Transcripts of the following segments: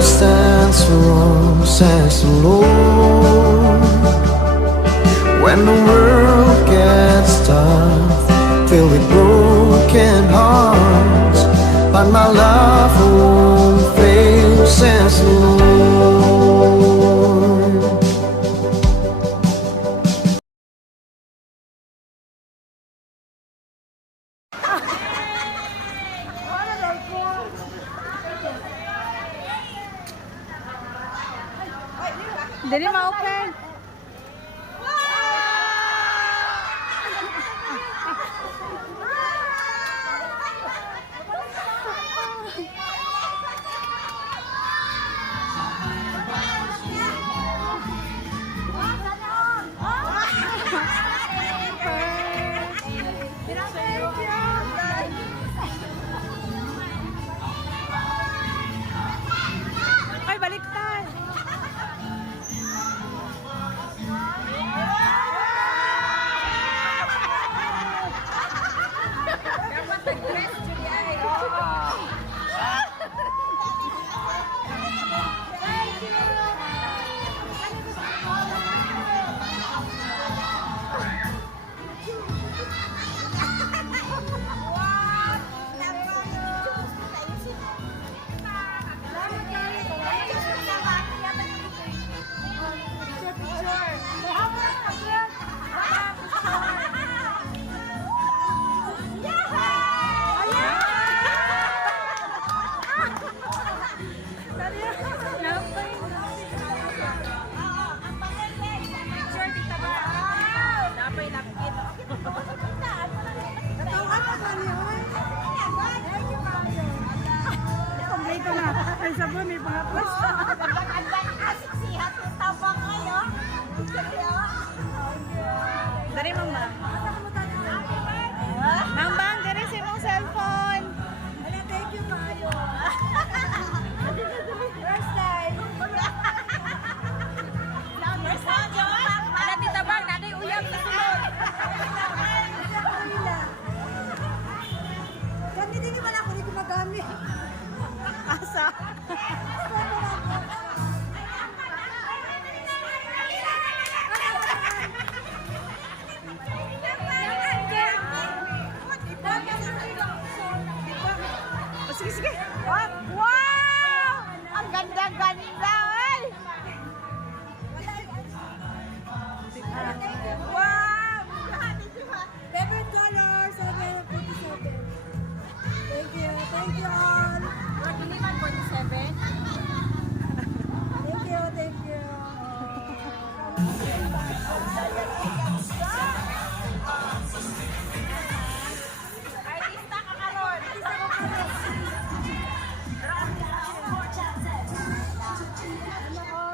circumstance says alone. When the world gets tough, filled with broken hearts, but my love won't fail, says the Lord. Dili ma-open. Ay, baliktad. Ay, sabon, may mga plastic. Dari, Mamba. Mamba, dari sa mong cellphone. Thank you, Mayo. First time. First time, John. Wala tita bang, nanay uyab na sunod. Kandi din naman ako, hindi ko magamit. Asa? Sige, sige. Wow! Ang ganda-ganda, ay! Wow! Favorite color, 747. Thank you. Thank you all. Pag-iniman 47. Thank you. Thank you. Artista ka karon.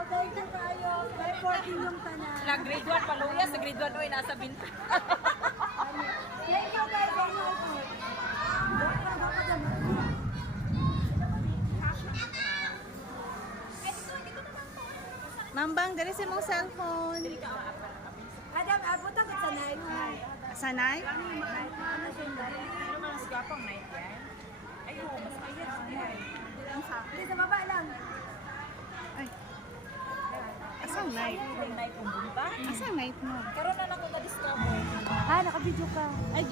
Thank you kayo. May 14 yung tanan. Sa grade 1 paluya, sa grade 1 oy nasa binta. Thank you guys. Thank you. Mambang, dari sa mong cellphone. Adam, abot ang sanay. Sanay? Ano siya? Mas gapang night yan. Ay, oo, mas kaya siya. Hindi, sa baba lang. Ay. Asang night? Night kung bunta. Asang night mo? Karoon na ako na-discover. Ah, nakabidyo ka. Ay,